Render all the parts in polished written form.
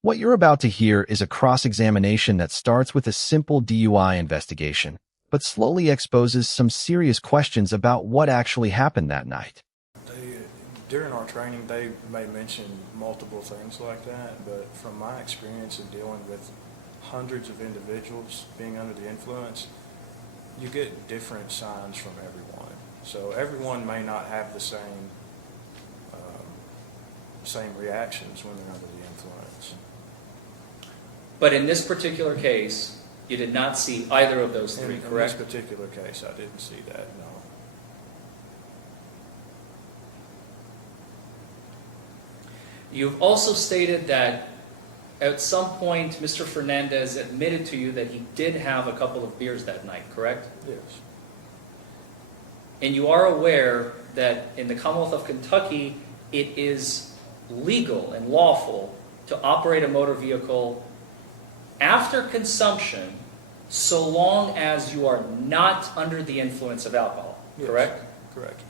What you're about to hear is a cross-examination that starts with a simple DUI investigation, but slowly exposes some serious questions about what actually happened that night. During our training, they may mention multiple things like that, but from my experience in dealing with hundreds of individuals being under the influence, you get different signs from everyone. So everyone may not have the same reactions when they're under the influence. But in this particular case, you did not see either of those three, correct? In this particular case, I didn't see that, no. You've also stated that at some point, Mr. Fernandez admitted to you that he did have a couple of beers that night, correct? Yes. And you are aware that in the Commonwealth of Kentucky, it is legal and lawful to operate a motor vehicle after consumption so long as you are not under the influence of alcohol, Yes. correct? Correct.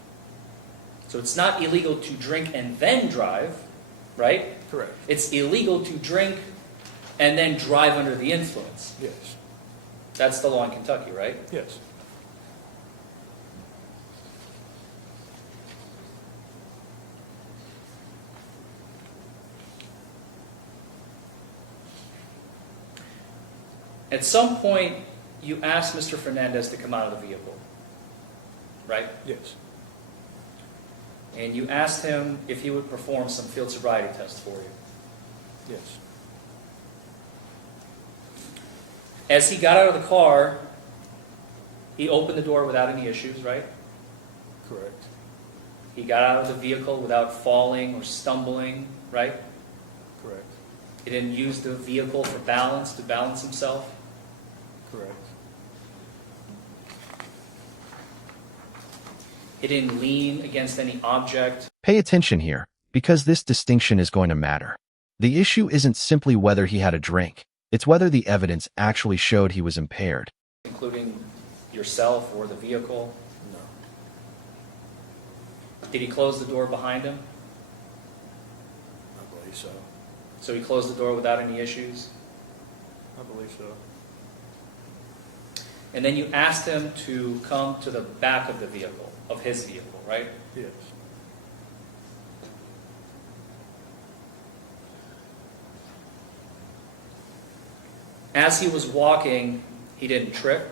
So it's not illegal to drink and then drive, right? Correct. It's illegal to drink and then drive under the influence. Yes. That's the law in Kentucky, right? Yes. At some point, you asked Mr. Fernandez to come out of the vehicle, right? Yes. And you asked him if he would perform some field sobriety tests for you. Yes. As he got out of the car, he opened the door without any issues, right? Correct. He got out of the vehicle without falling or stumbling, right? Correct. He didn't use the vehicle for balance, to balance himself. Correct. He didn't lean against any object. Pay attention here, because this distinction is going to matter. The issue isn't simply whether he had a drink, it's whether the evidence actually showed he was impaired. Including yourself or the vehicle. No. Did he close the door behind him? I believe so. So he closed the door without any issues? I believe so. And then you asked him to come to the back of the vehicle, of his vehicle, right? Yes. As he was walking, he didn't trip,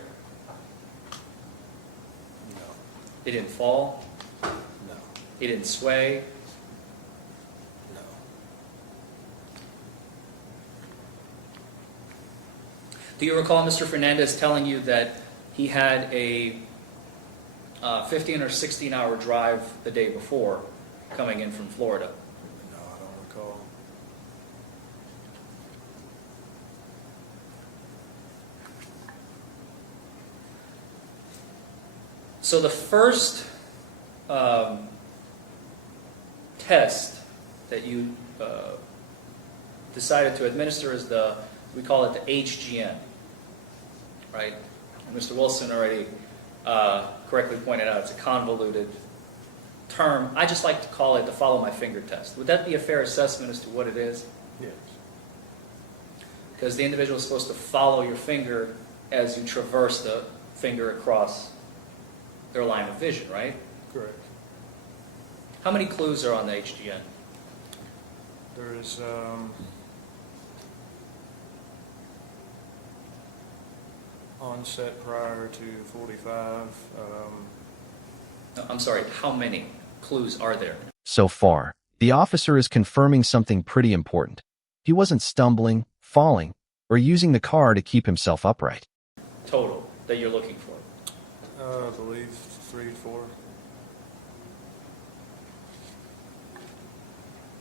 No. he didn't fall, No. he didn't sway. No. Do you recall Mr. Fernandez telling you that he had a 15 or 16-hour drive the day before coming in from Florida? No, I don't recall. So the first test that you decided to administer is we call it the HGN, right? And Mr. Wilson already correctly pointed out it's a convoluted term. I just like to call it the follow my finger test. Would that be a fair assessment as to what it is? Yes. Because the individual is supposed to follow your finger as you traverse the finger across their line of vision, right? Correct. How many clues are on the HGN? There is onset prior to 45. No, I'm sorry, how many clues are there? So far, the officer is confirming something pretty important. He wasn't stumbling, falling, or using the car to keep himself upright. Total that you're looking for. I believe 3 to 4.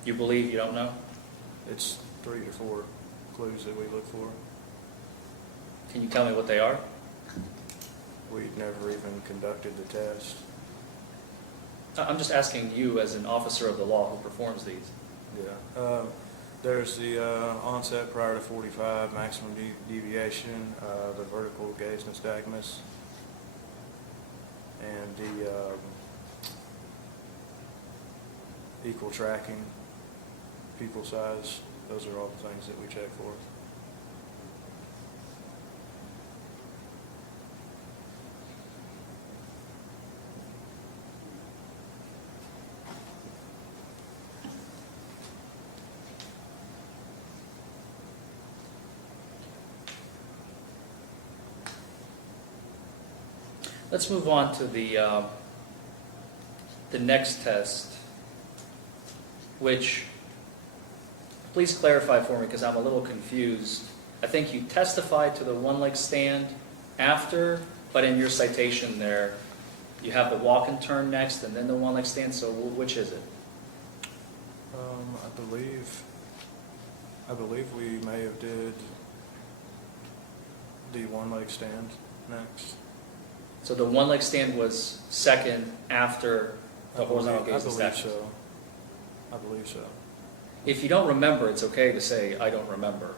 You believe you don't know? It's 3 to 4 clues that we look for. Can you tell me what they are? We've never even conducted the test. I'm just asking you as an officer of the law who performs these. Yeah. There's the onset prior to 45, maximum deviation, the vertical gaze nystagmus, and the equal tracking, pupil size those are all the things that we check for. Let's move on to the next test, which, please clarify for me because I'm a little confused. I think you testified to the one-leg stand after, but in your citation there, you have the walk and turn next and then the one-leg stand, so which is it? I believe we may have did the one-leg stand next. So the one-leg stand was second after the horizontal gaze was second. So. I believe so. If you don't remember, it's okay to say, I don't remember.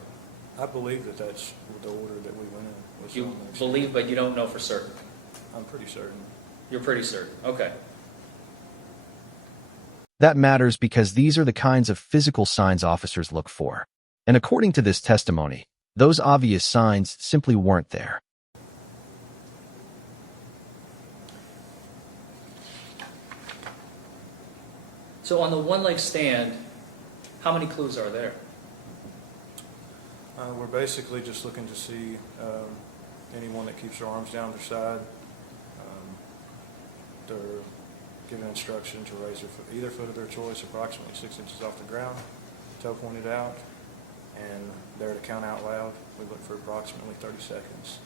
I believe that that's the order that we went in. Was You the one-leg believe, stand. but you don't know for certain. I'm pretty certain. You're pretty certain. Okay. That matters because these are the kinds of physical signs officers look for. And according to this testimony, those obvious signs simply weren't there. So on the one-leg stand, how many clues are there? We're basically just looking to see anyone that keeps their arms down their side. They're given instruction to raise their foot, either foot of their choice approximately 6 inches off the ground, toe pointed out, and they're to count out loud. We look for approximately 30 seconds.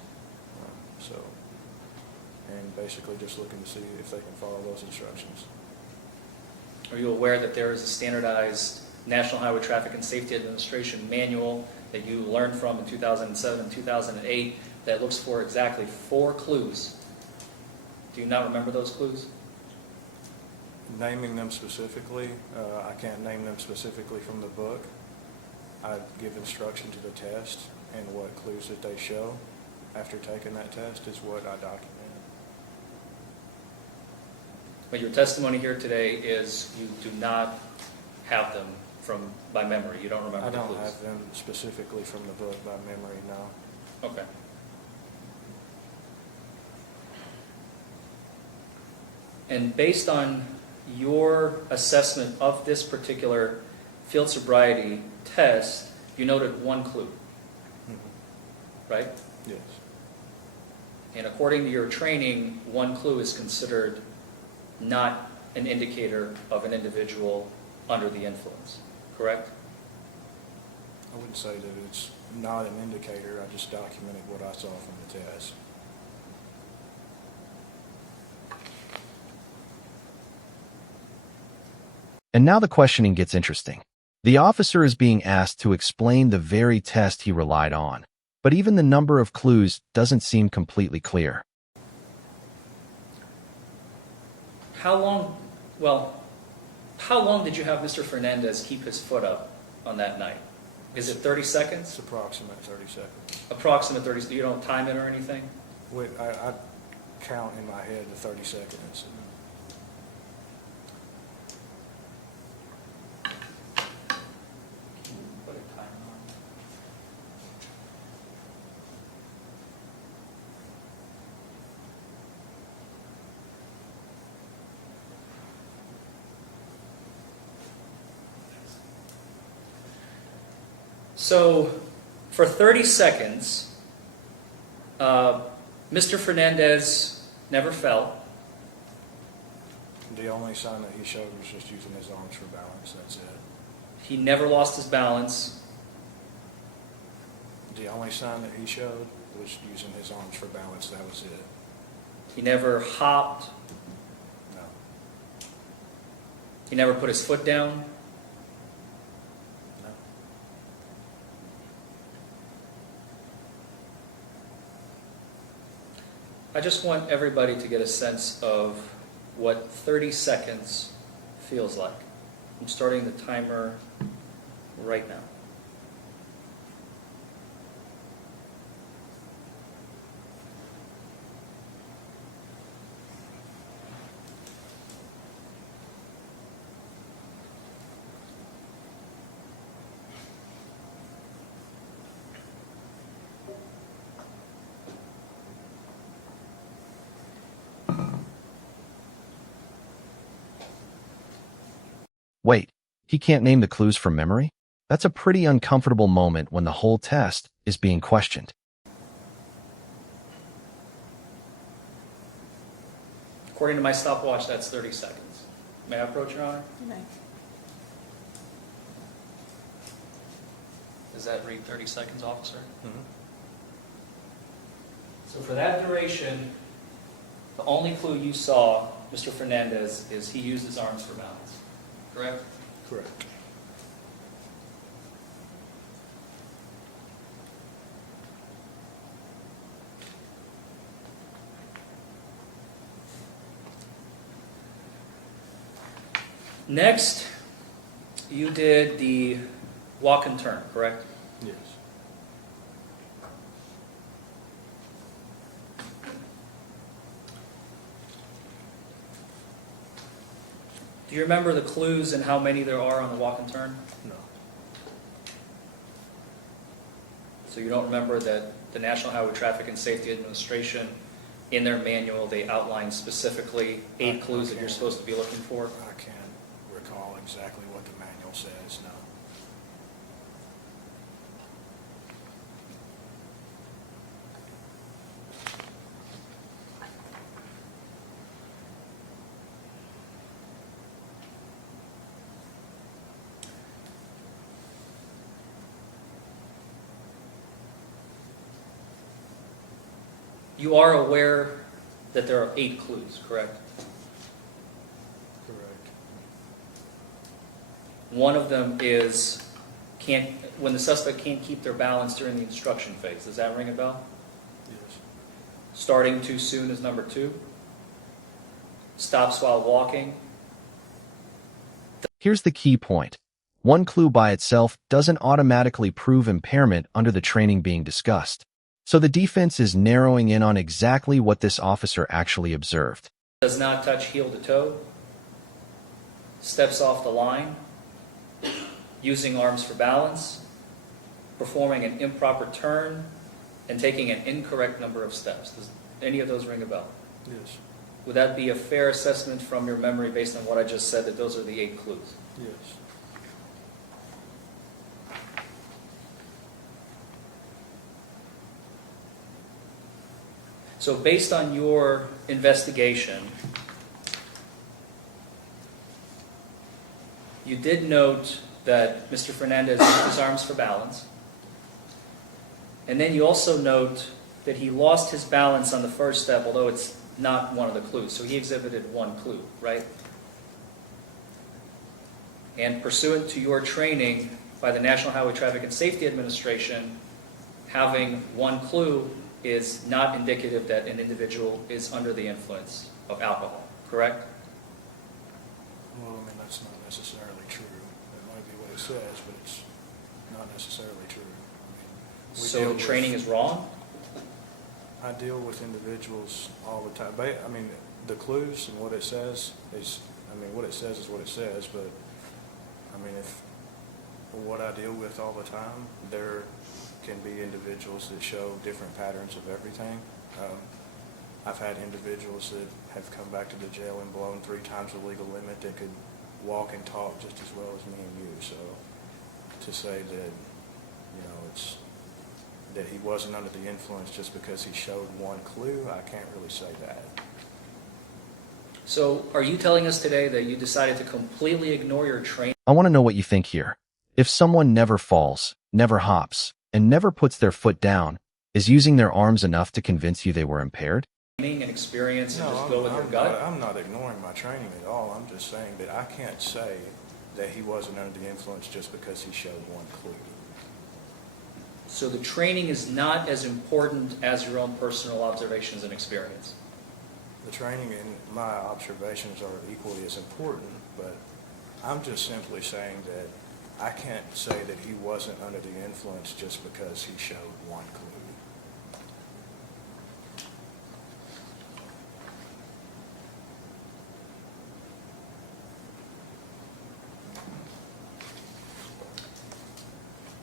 And basically just looking to see if they can follow those instructions. Are you aware that there is a standardized National Highway Traffic and Safety Administration manual that you learned from in 2007 and 2008 that looks for exactly 4 clues? Do you not remember those clues? Naming them specifically, I can't name them specifically from the book. I give instruction to the test, and what clues that they show after taking that test is what I document. But your testimony here today is you do not have them by memory. You don't remember I the clues. don't have them specifically from the book by memory, no. Okay. And based on your assessment of this particular field sobriety test, you noted 1 clue, right? Yes. And according to your training, 1 clue is considered not an indicator of an individual under the influence, correct? I wouldn't say that it's not an indicator. I just documented what I saw from the test. And now the questioning gets interesting. The officer is being asked to explain the very test he relied on, but even the number of clues doesn't seem completely clear. How long did you have Mr. Fernandez keep his foot up on that night? Is it 30 seconds? It's approximate 30 seconds. Approximate 30 seconds. You don't time it or anything? Wait, I count in my head the 30 seconds. Put a timer on. So, for 30 seconds, Mr. Fernandez never fell. The only sign that he showed was just using his arms for balance. That's it. He never lost his balance. The only sign that he showed was using his arms for balance. That was it. He never hopped. No. He never put his foot down. No. I just want everybody to get a sense of what 30 seconds feels like. I'm starting the timer right now. Wait, he can't name the clues from memory? That's a pretty uncomfortable moment when the whole test is being questioned. According to my stopwatch, that's 30 seconds. May I approach, Your Honor? You may. Does that read 30 seconds, officer? Mhm. So for that duration, the only clue you saw, Mr. Fernandez, is he used his arms for balance, correct? Correct. Next, you did the walk and turn, correct? Yes. Do you remember the clues and how many there are on the walk and turn? No. So you don't remember that the National Highway Traffic and Safety Administration, in their manual, they outline specifically 8 clues that you're supposed to be looking for? I can't recall exactly what the manual says, no. You are aware that there are 8 clues, correct? Correct. One of them is when the suspect can't keep their balance during the instruction phase. Does that ring a bell? Yes. Starting too soon is number 2. Stops while walking. Here's the key point. One clue by itself doesn't automatically prove impairment under the training being discussed. So the defense is narrowing in on exactly what this officer actually observed. Does not touch heel to toe. Steps off the line. Using arms for balance. Performing an improper turn. And taking an incorrect number of steps. Does any of those ring a bell? Yes. Would that be a fair assessment from your memory based on what I just said, that those are the 8 clues? Yes. So based on your investigation, you did note that Mr. Fernandez used his arms for balance. And then you also note that he lost his balance on the first step, although it's not one of the clues. So he exhibited 1 clue, right? And pursuant to your training by the National Highway Traffic and Safety Administration, having 1 clue is not indicative that an individual is under the influence of alcohol, correct? Well, I mean, that's not necessarily true. It might be what it says, but it's not necessarily true. I mean, So the training is wrong? I deal with individuals all the time. I mean, the clues and what it says is, I mean, what it says is what it says, but, I mean, if what I deal with all the time, there can be individuals that show different patterns of everything. I've had individuals that have come back to the jail and blown 3 times the legal limit that could walk and talk just as well as me and you. So to say that, you know, it's that he wasn't under the influence just because he showed 1 clue, I can't really say that. So are you telling us today that you decided to completely ignore your training I want to know what you think here. If someone never falls, never hops, and never puts their foot down, is using their arms enough to convince you they were impaired? and experience and No, just go with your I'm gut? I'm not ignoring my training at all. I'm just saying that I can't say that he wasn't under the influence just because he showed 1 clue. So the training is not as important as your own personal observations and experience. The training and my observations are equally as important, but I'm just simply saying that I can't say that he wasn't under the influence just because he showed 1 clue.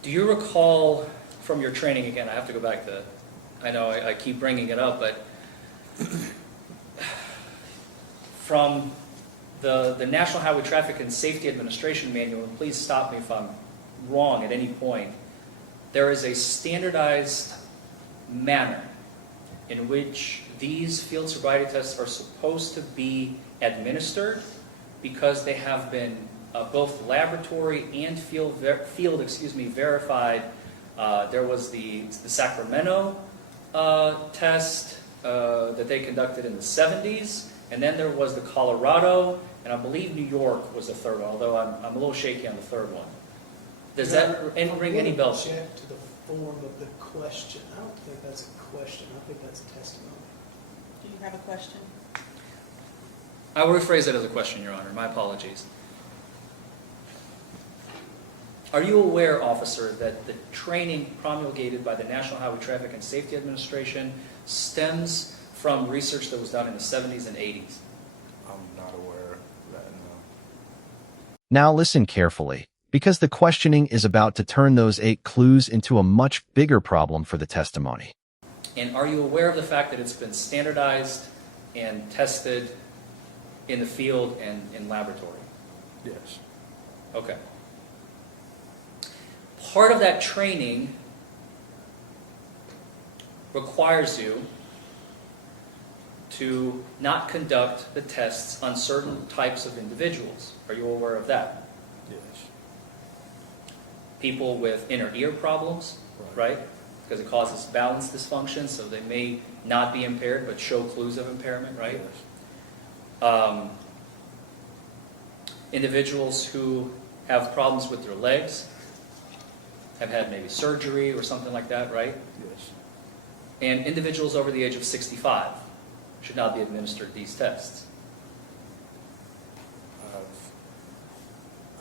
Do you recall from your training, again, I have to go back to, I know I keep bringing it up, but from the National Highway Traffic and Safety Administration Manual, and please stop me if I'm wrong at any point, there is a standardized manner in which these field sobriety tests are supposed to be administered because they have been both laboratory and field verified. There was the Sacramento test that they conducted in the 70s, and then there was the Colorado, and I believe New York was the third one, although I'm a little shaky on the third one. Does that ring any bells? Check to the form of the question. I don't think that's a question. I think that's a testimony. Do you have a question? I will rephrase it as a question, Your Honor. My apologies. Are you aware, officer, that the training promulgated by the National Highway Traffic and Safety Administration stems from research that was done in the 70s and 80s? I'm not aware of that, no. Now listen carefully, because the questioning is about to turn those 8 clues into a much bigger problem for the testimony. And are you aware of the fact that it's been standardized and tested in the field and in laboratory? Yes. Okay. Part of that training requires you to not conduct the tests on certain types of individuals. Are you aware of that? Yes. People with inner ear problems, right? Because it causes balance dysfunction, so they may not be impaired but show clues of impairment, right? Yes. Individuals who have problems with their legs, have had maybe surgery or something like that, right? Yes. And individuals over the age of 65 should not be administered these tests.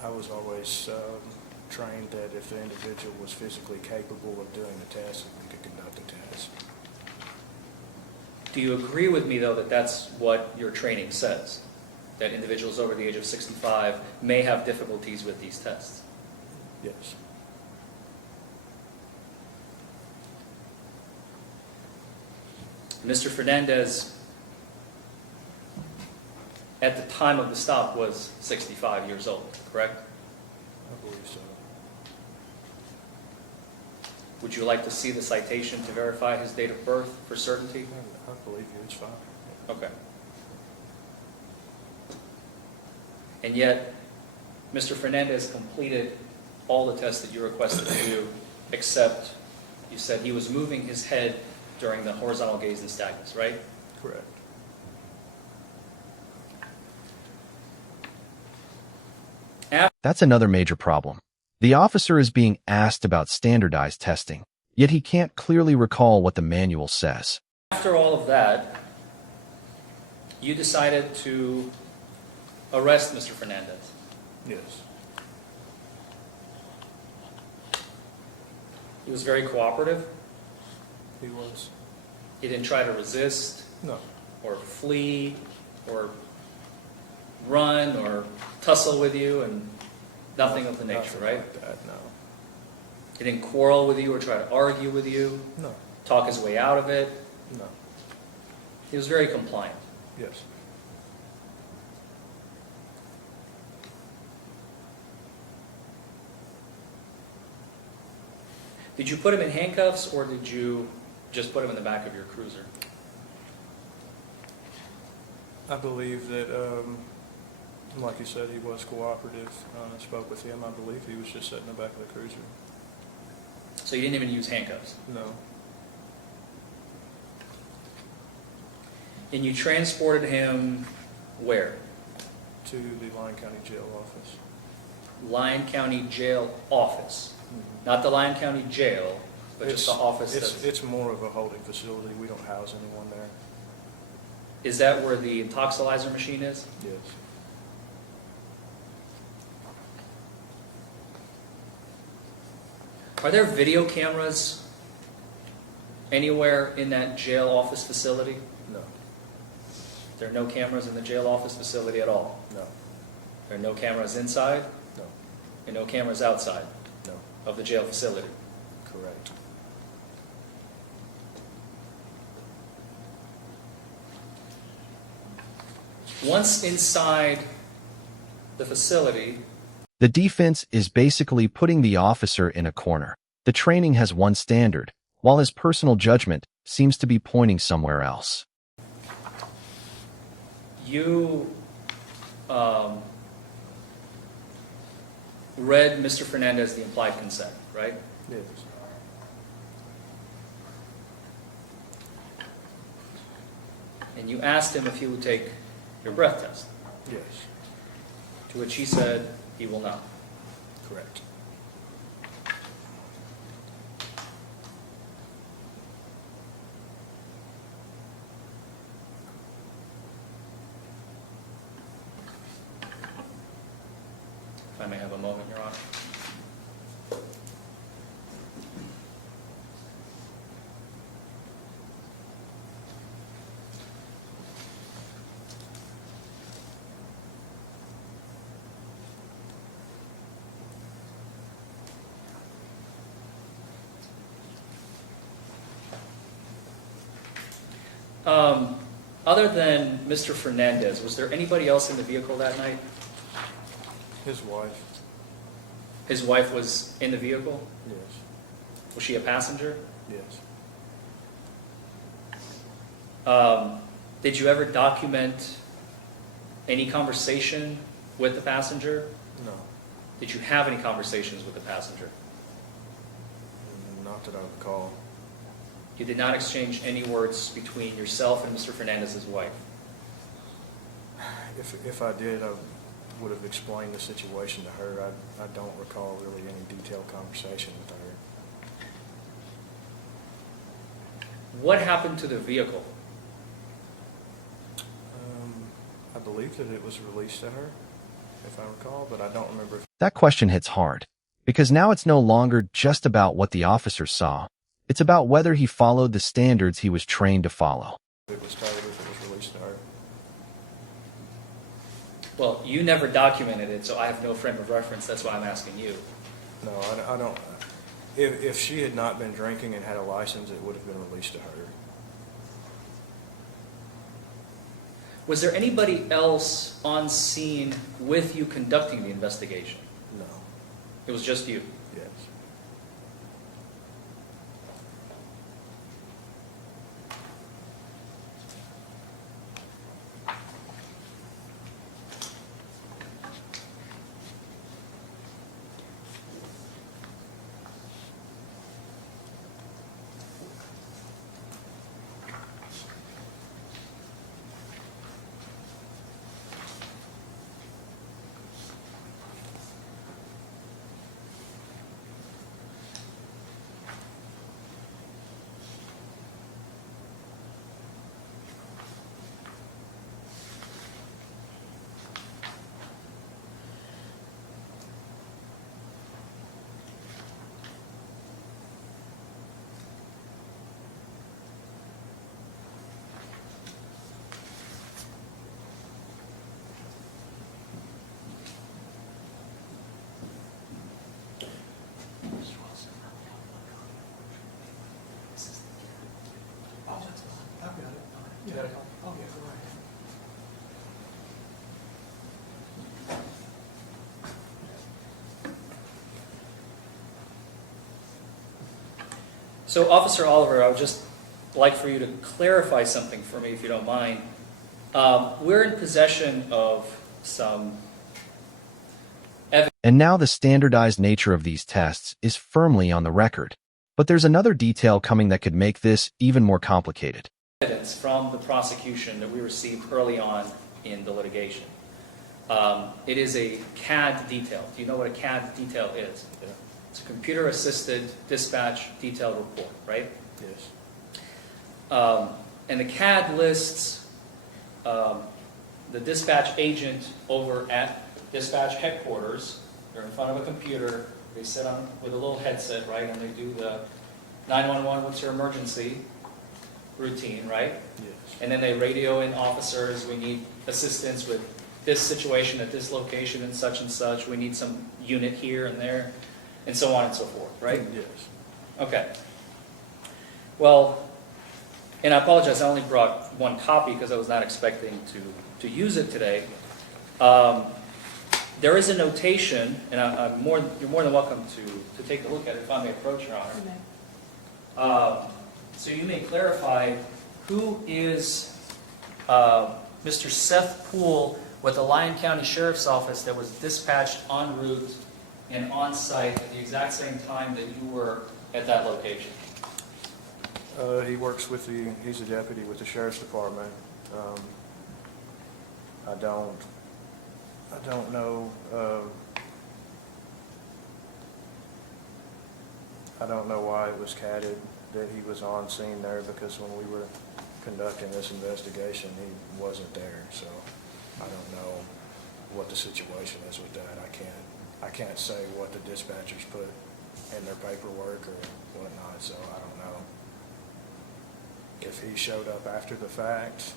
I was always trained that if the individual was physically capable of doing the test, we could conduct the test. Do you agree with me, though, that that's what your training says? That individuals over the age of 65 may have difficulties with these tests? Yes. Mr. Fernandez, at the time of the stop, was 65 years old, correct? I believe so. Would you like to see the citation to verify his date of birth for certainty? I believe you. It's fine. Okay. And yet, Mr. Fernandez completed all the tests that you requested to do, except you said he was moving his head during the horizontal gaze nystagmus, right? Correct. That's another major problem. The officer is being asked about standardized testing, yet he can't clearly recall what the manual says. After all of that, you decided to arrest Mr. Fernandez. Yes. He was very cooperative. He was. He didn't try to resist No. or flee or run or tussle with you, and nothing of the nature, Nothing right? like that, no. He didn't quarrel with you or try to argue with you, No. talk his way out of it. No. He was very compliant. Yes. Did you put him in handcuffs, or did you just put him in the back of your cruiser? I believe that, like you said, he was cooperative. I spoke with him. I believe he was just sitting in the back of the cruiser. So you didn't even use handcuffs. No. And you transported him where? To the Lyon County Jail office. Lyon County Jail office. Not the Lyon County Jail, but just the office. It's more of a holding facility. We don't house anyone there. Is that where the intoxilizer machine is? Yes. Are there video cameras anywhere in that jail office facility? No. There are no cameras in the jail office facility at all? No. There are no cameras inside No. and no cameras outside No. of the jail facility? Correct. Once inside the facility. The defense is basically putting the officer in a corner. The training has one standard, while his personal judgment seems to be pointing somewhere else. You read Mr. Fernandez the implied consent, right? Yes. And you asked him if he would take your breath test, Yes. to which he said he will not. Correct. If I may have a moment, Your Honor. Other than Mr. Fernandez, was there anybody else in the vehicle that night? His wife? His wife was in the vehicle? Yes. Was she a passenger? Yes. Did you ever document any conversation with the passenger? No. Did you have any conversations with the passenger? Not that I recall. You did not exchange any words between yourself and Mr. Fernandez's wife? If I did, I would have explained the situation to her. I don't recall really any detailed conversation with her. What happened to the vehicle? I believe that it was released to her, if I recall, but I don't remember if That question hits hard, because now it's no longer just about what the officer saw. It's about whether he followed the standards he was trained to follow. it was told, if it was released to her. Well, you never documented it, so I have no frame of reference. That's why I'm asking you. No, I don't. If she had not been drinking and had a license, it would have been released to her. Was there anybody else on scene with you conducting the investigation? No. It was just you. Yes. Oh, that's fine. I've got it. You got a copy? Oh, yeah, go right ahead. So, Officer Oliver, I would just like for you to clarify something for me, if you don't mind. We're in possession of some evidence. And now the standardized nature of these tests is firmly on the record. But there's another detail coming that could make this even more complicated. From the prosecution that we received early on in the litigation. It is a CAD detail. Do you know what a CAD detail is? Yeah. It's a computer-assisted dispatch detail report, right? Yes. And the CAD lists the dispatch agent over at dispatch headquarters. They're in front of a computer. They sit on with a little headset, right? And they do the 911, what's your emergency routine, right? Yes. And then they radio in officers. We need assistance with this situation at this location and such. We need some unit here and there, and so on and so forth, right? Yes. Okay. Well, and I apologize, I only brought one copy because I was not expecting to use it today. There is a notation, and you're more than welcome to take a look at it if I may approach, Your Honor. So you may clarify who is Mr. Seth Poole with the Lyon County Sheriff's Office that was dispatched en route and on site at the exact same time that you were at that location? He works with he's a deputy with the Sheriff's Department. I don't know, I don't know why it was catted that he was on scene there, because when we were conducting this investigation, he wasn't there, so I don't know what the situation is with that. I can't say what the dispatchers put in their paperwork or whatnot, so I don't know. If he showed up after the fact,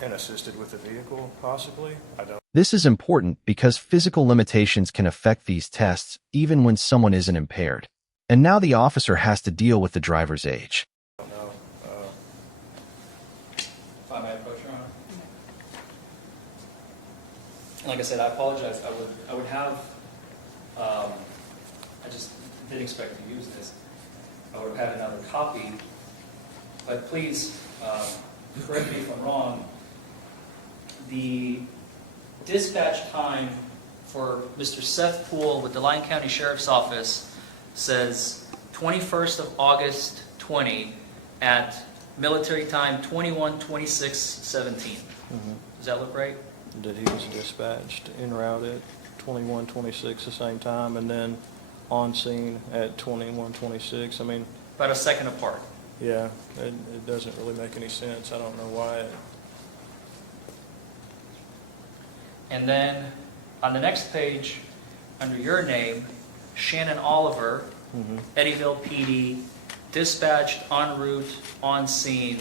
and assisted with the vehicle, possibly, I don't. This is important because physical limitations can affect these tests even when someone isn't impaired. And now the officer has to deal with the driver's age. I don't know. If I may approach, Your Honor. Like I said, I apologize. I would have, I just didn't expect to use this. I would have had another copy, but please correct me if I'm wrong. The dispatch time for Mr. Seth Poole with the Lyon County Sheriff's Office says 21st of August 20 at military time 21:26:17. Does that look right? That he was dispatched en route at 21:26 the same time, and then on scene at 21:26. I mean, About a second apart. yeah, it doesn't really make any sense. I don't know why. And then on the next page, under your name, Shannon Oliver, Eddyville PD, dispatched en route, on scene,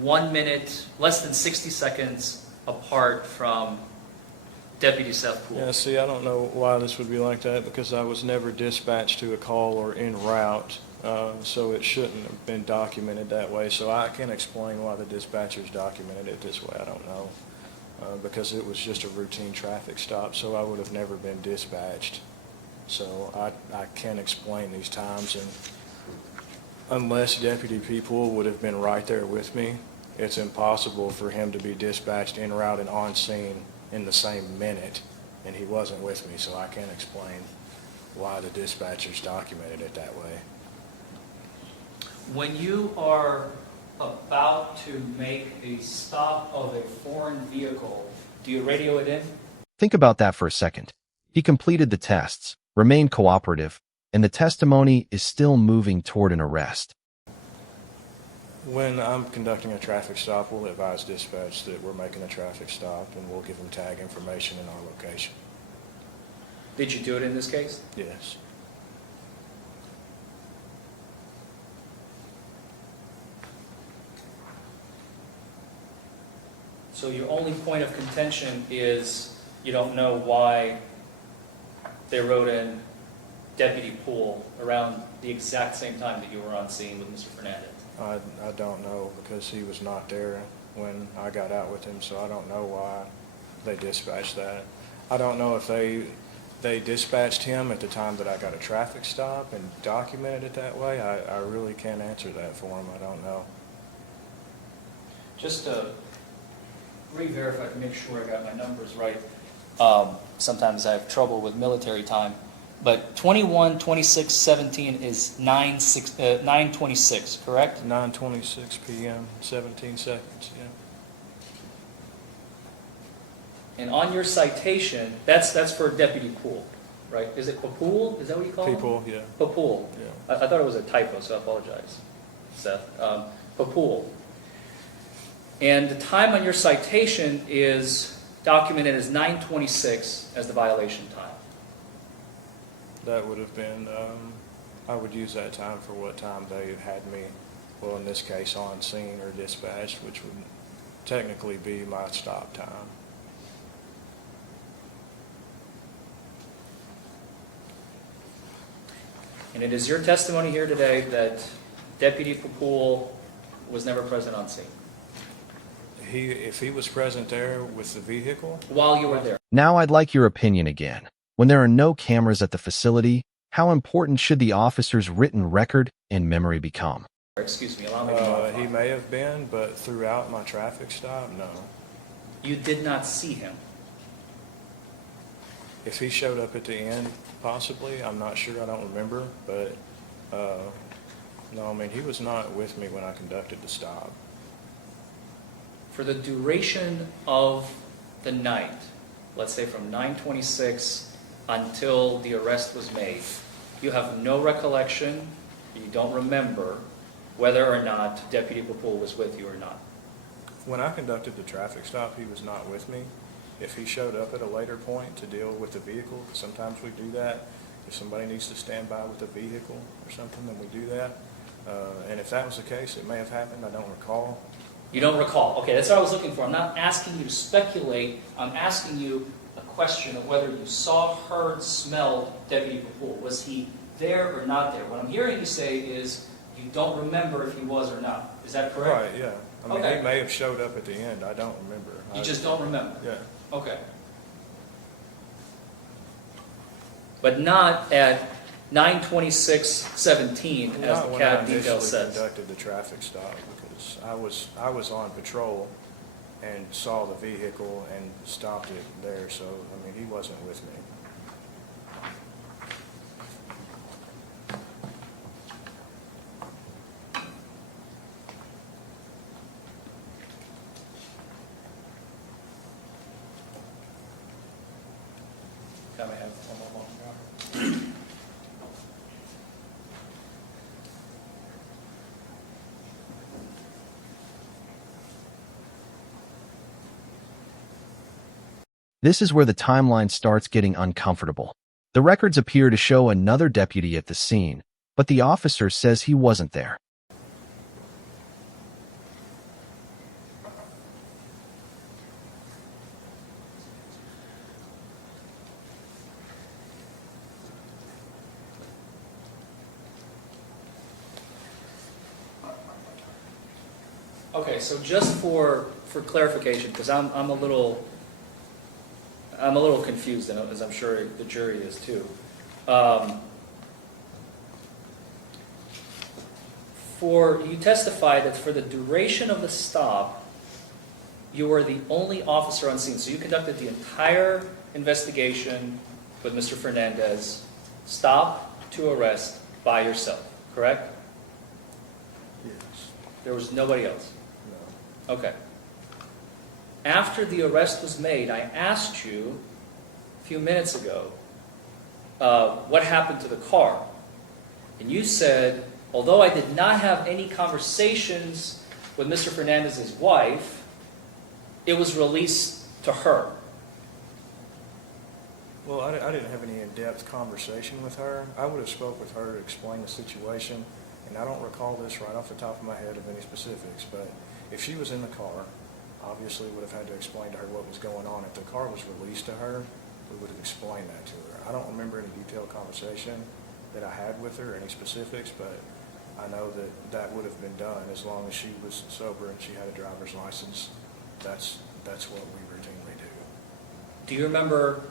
1 minute, less than 60 seconds apart from Deputy Seth Poole. Yeah, see, I don't know why this would be like that, because I was never dispatched to a call or en route, so it shouldn't have been documented that way. So I can't explain why the dispatchers documented it this way. I don't know, because it was just a routine traffic stop, so I would have never been dispatched. So I can't explain these times, and unless Deputy People would have been right there with me, it's impossible for him to be dispatched en route and on scene in the same minute, and he wasn't with me, so I can't explain why the dispatchers documented it that way. When you are about to make a stop of a foreign vehicle, do you radio it in? Think about that for a second. He completed the tests, remained cooperative, and the testimony is still moving toward an arrest. When I'm conducting a traffic stop, we'll advise dispatch that we're making a traffic stop, and we'll give them tag information and our location. Did you do it in this case? Yes. So your only point of contention is you don't know why they wrote in Deputy Poole around the exact same time that you were on scene with Mr. Fernandez? I don't know, because he was not there when I got out with him, so I don't know why they dispatched that. I don't know if they dispatched him at the time that I got a traffic stop and documented it that way. I really can't answer that for him. I don't know. Just to re-verify to make sure I got my numbers right. Sometimes I have trouble with military time. But 21:26:17 is 9:26, correct? 9:26 p.m., 17 seconds, yeah. And on your citation, that's for Deputy Poole, right? Is it Papool? Is that what you call him? People, yeah. Papool. Yeah. I thought it was a typo, so I apologize, Seth. Papool. And the time on your citation is documented as 9:26 as the violation time. That would have been, I would use that time for what time they had me, well, in this case, on scene or dispatched, which would technically be my stop time. And it is your testimony here today that Deputy Papool was never present on scene. If he was present there with the vehicle, while you were there. Now I'd like your opinion again. When there are no cameras at the facility, how important should the officer's written record and memory become? Excuse me, allow me to modify. he may have been, but throughout my traffic stop, no. You did not see him. If he showed up at the end, possibly, I'm not sure, I don't remember, but, no, I mean, he was not with me when I conducted the stop. For the duration of the night, let's say from 9:26 until the arrest was made, you have no recollection, you don't remember whether or not Deputy Papul was with you or not. When I conducted the traffic stop, he was not with me. If he showed up at a later point to deal with the vehicle, sometimes we do that. If somebody needs to stand by with a vehicle or something, then we do that. And if that was the case, it may have happened, I don't recall. You don't recall. Okay, that's what I was looking for. I'm not asking you to speculate. I'm asking you a question of whether you saw, heard, smelled Deputy Papul. Was he there or not there? What I'm hearing you say is you don't remember if he was or not. Is that correct? Right, yeah. I mean, Okay. he may have showed up at the end, I don't remember. You just don't remember? Yeah. Okay. But not at 9:26:17, as Not the when I CAD detail initially says. conducted the traffic stop, because I was on patrol and saw the vehicle and stopped it there, so, I mean, he wasn't with me. Can I have one more moment? This is where the timeline starts getting uncomfortable. The records appear to show another deputy at the scene, but the officer says he wasn't there. Okay, so just for clarification, because I'm a little confused, and as I'm sure the jury is too. You testified that for the duration of the stop, you were the only officer on scene. So you conducted the entire investigation with Mr. Fernandez, stop to arrest by yourself, correct? Yes. There was nobody else. No. Okay. After the arrest was made, I asked you a few minutes ago what happened to the car. And you said, although I did not have any conversations with Mr. Fernandez's wife, it was released to her. Well, I didn't have any in-depth conversation with her. I would have spoke with her to explain the situation, and I don't recall this right off the top of my head of any specifics, but if she was in the car, obviously would have had to explain to her what was going on. If the car was released to her, we would have explained that to her. I don't remember any detailed conversation that I had with her, any specifics, but I know that that would have been done as long as she was sober and she had a driver's license. That's what we routinely do. Do you remember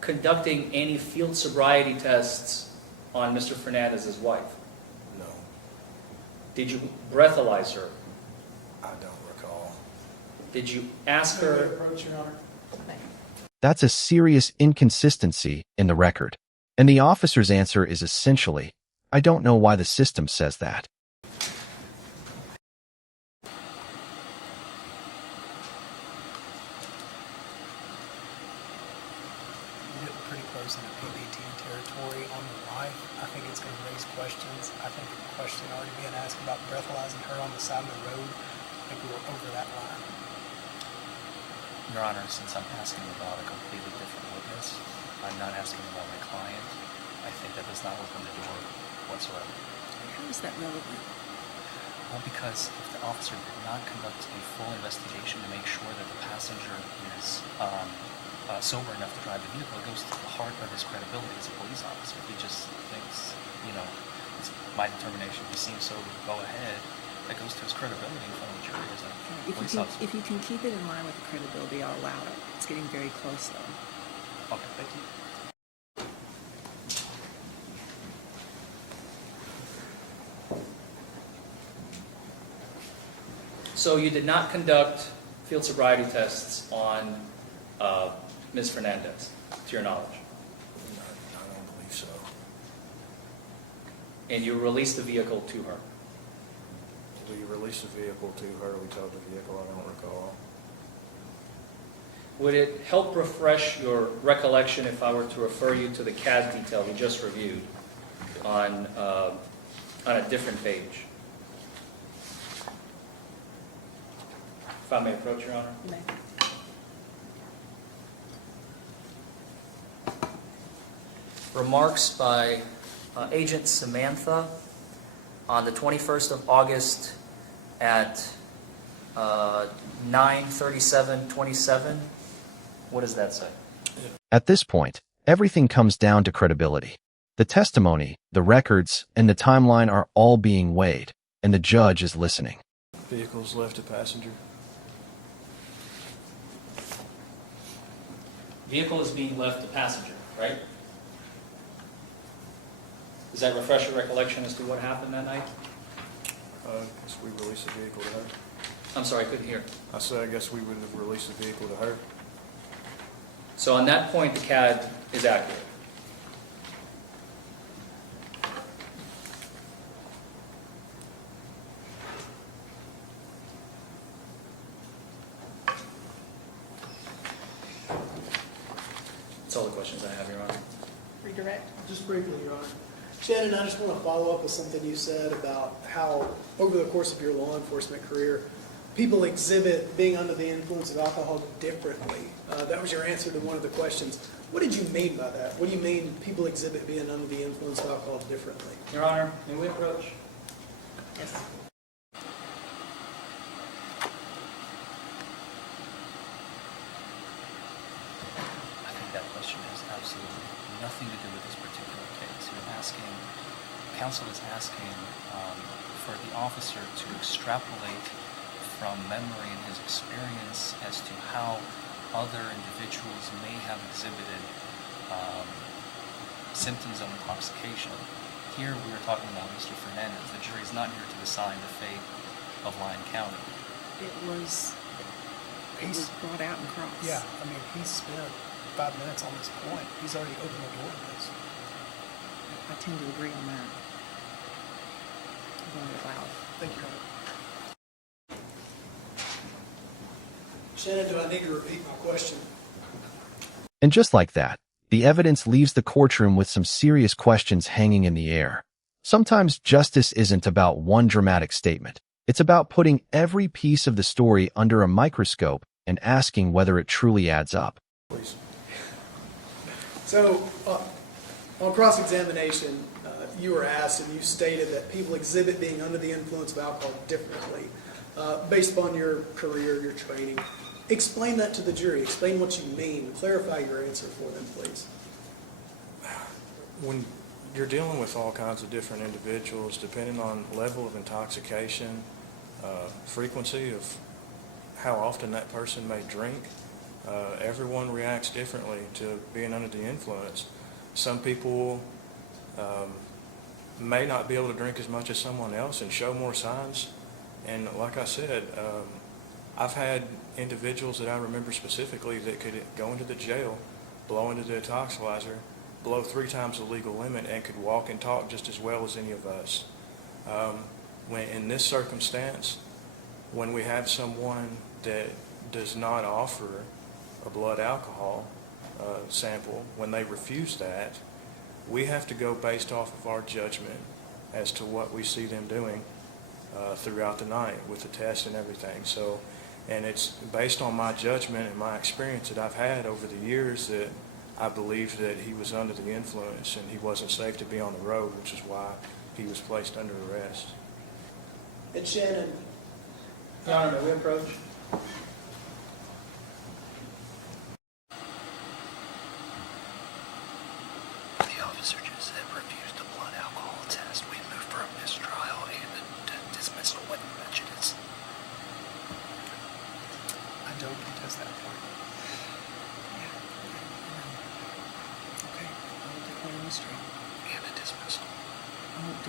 conducting any field sobriety tests on Mr. Fernandez's wife? No, Did you breathalyze her? I don't recall. Did you ask May we her? approach, Your Honor? That's a serious inconsistency in the record. And the officer's answer is essentially, I don't know why the system says that. You get pretty close into PBT territory on the wife. I think it's going to raise questions. I think the question already being asked about breathalyzing her on the side of the road, I think we were over that line. Your Honor, since I'm asking about a completely different witness, I'm not asking about my client. I think that does not open the door whatsoever. How is that relevant? Well, because if the officer did not conduct a full investigation to make sure that the passenger is sober enough to drive the vehicle, it goes to the heart of his credibility as a police officer. If he just thinks, it's my determination, he seems sober, go ahead, that goes to his credibility in front of the jury as a If police you, officer. if you can keep it in line with the credibility, I'll allow it. It's getting very close, though. Okay, thank you. So you did not conduct field sobriety tests on Ms. Fernandez, to your knowledge, I don't believe so. and you released the vehicle to her. We released the vehicle to her, we towed the vehicle, I don't recall. Would it help refresh your recollection if I were to refer you to the CAD detail we just reviewed on a different page? If I may approach, Your Honor. You may. Remarks by Agent Samantha on the 21st of August at 9:37:27. What does that say? At this point, everything comes down to credibility. The testimony, the records, and the timeline are all being weighed, and the judge is listening. Vehicles left a passenger. Vehicle is being left to passenger, right? Does that refresh your recollection as to what happened that night? I guess we released the vehicle to her. I'm sorry, I couldn't hear. I said, I guess we would have released the vehicle to her. So on that point, the CAD is accurate. That's all the questions I have, Your Honor. Redirect. Just briefly, Your Honor. Shannon, I just want to follow up with something you said about how, over the course of your law enforcement career, people exhibit being under the influence of alcohol differently. That was your answer to one of the questions. What did you mean by that? What do you mean people exhibit being under the influence of alcohol differently? Your Honor, may we approach? Yes. I think that question has absolutely nothing to do with this particular case. You're asking, counsel is asking for the officer to extrapolate from memory and his experience as to how other individuals may have exhibited symptoms of intoxication. Here we are talking about Mr. Fernandez. The jury is not here to decide the fate of Lyon County. It was brought out and crossed. Yeah, I mean, he spent 5 minutes on this point. He's already opened the door to this. I tend to agree on that. I'm going to allow it. Thank you, Your Honor. Shannon, do I need to repeat my question? And just like that, the evidence leaves the courtroom with some serious questions hanging in the air. Sometimes justice isn't about one dramatic statement. It's about putting every piece of the story under a microscope and asking whether it truly adds up. Please. So, on cross-examination, you were asked and you stated that people exhibit being under the influence of alcohol differently based upon your career, your training. Explain that to the jury. Explain what you mean. Clarify your answer for them, please. When you're dealing with all kinds of different individuals, depending on level of intoxication, frequency of how often that person may drink, everyone reacts differently to being under the influence. Some people may not be able to drink as much as someone else and show more signs. And like I said, I've had individuals that I remember specifically that could go into the jail, blow into the detoxilizer, blow 3 times the legal limit, and could walk and talk just as well as any of us. When in this circumstance, when we have someone that does not offer a blood alcohol sample, when they refuse that, we have to go based off of our judgment as to what we see them doing throughout the night with the test and everything. So, and it's based on my judgment and my experience that I've had over the years that I believe that he was under the influence and he wasn't safe to be on the road, which is why he was placed under arrest. And Shannon, Your Honor, may we approach? The officer just said refused a blood alcohol test. We moved for a mistrial and a dismissal with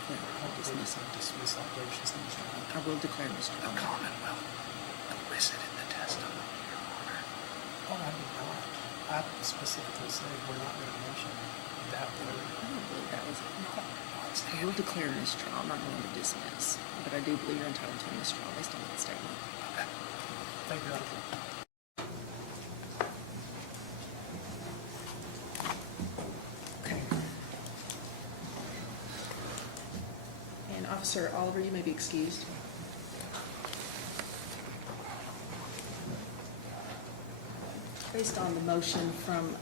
declare dismissal. Dismiss operations in mistrial. I will declare mistrial. Commonwealth elicited the testimony, Your Honor. Oh, I did not. I specifically said we're not going to mention that word. I don't believe that was it. I will declare mistrial. I'm not going to dismiss, but I do believe you're entitled to a mistrial based on that statement. Thank you, Your Honor. Okay. And Officer Oliver, you may be excused. Based on the motion from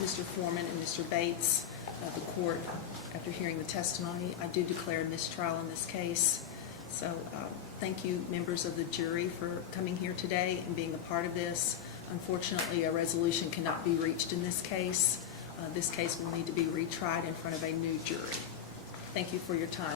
Mr. Foreman and Mr. Bates, the court, after hearing the testimony, I do declare mistrial in this case. So thank you, members of the jury, for coming here today and being a part of this. Unfortunately, a resolution cannot be reached in this case. This case will need to be retried in front of a new jury. Thank you for your time.